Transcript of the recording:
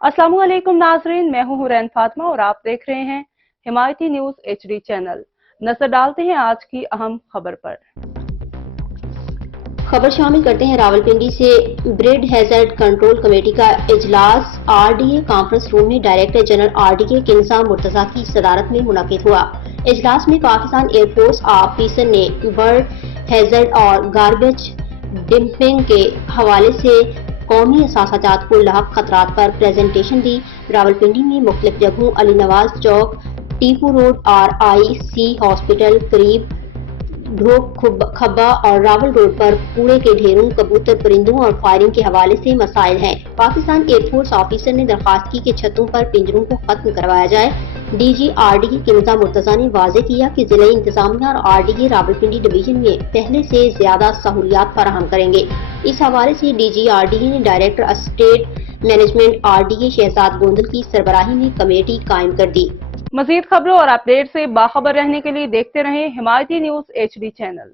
अस्सलाम वालेकुम नाजरीन, मैं हूं हुरैन फातिमा और आप देख रहे हैं हिमायती न्यूज HD चैनल। नजर डालते हैं आज की अहम खबर पर। खबर शामिल करते हैं रावलपिंडी से। ब्रिड हैजर्ड कंट्रोल कमेटी का इजलास RDA कॉन्फ्रेंस रूम में डायरेक्टर जनरल RDA किंग्सा मुर्तजा की सदारत में मुनक्किद हुआ। इजलास में पाकिस्तान एयरफोर्स ऑफिसर ने बर्ड हैजर्ड और गार्बेज डंपिंग के हवाले से कौमी असासाजात को लाहक खतरात पर प्रेजेंटेशन दी। रावलपिंडी में मुख्तलिफ जगहों अली नवाज चौक, टीपू रोड, RIC हॉस्पिटल करीब, ढोक खब्बा और रावल रोड पर कूड़े के ढेरों, कबूतर, परिंदों और फायरिंग के हवाले से मसाइल हैं। पाकिस्तान एयरफोर्स ऑफिसर ने दरखास्त की कि छतों पर पिंजरों को खत्म करवाया जाए। DG RDA किंग्सा मुर्तजा ने वाज़ेह किया कि जिला इंतजामिया और RDA रावलपिंडी डिवीजन में पहले से ज्यादा सहूलियात फराहम करेंगे। इस हवाले से DG RDA ने director state management RDA Shahzad Gondal की सरबराही में कमेटी कायम कर दी। मजीद खबरों और अपडेट से बाखबर रहने के लिए देखते रहें हिमायती न्यूज HD चैनल।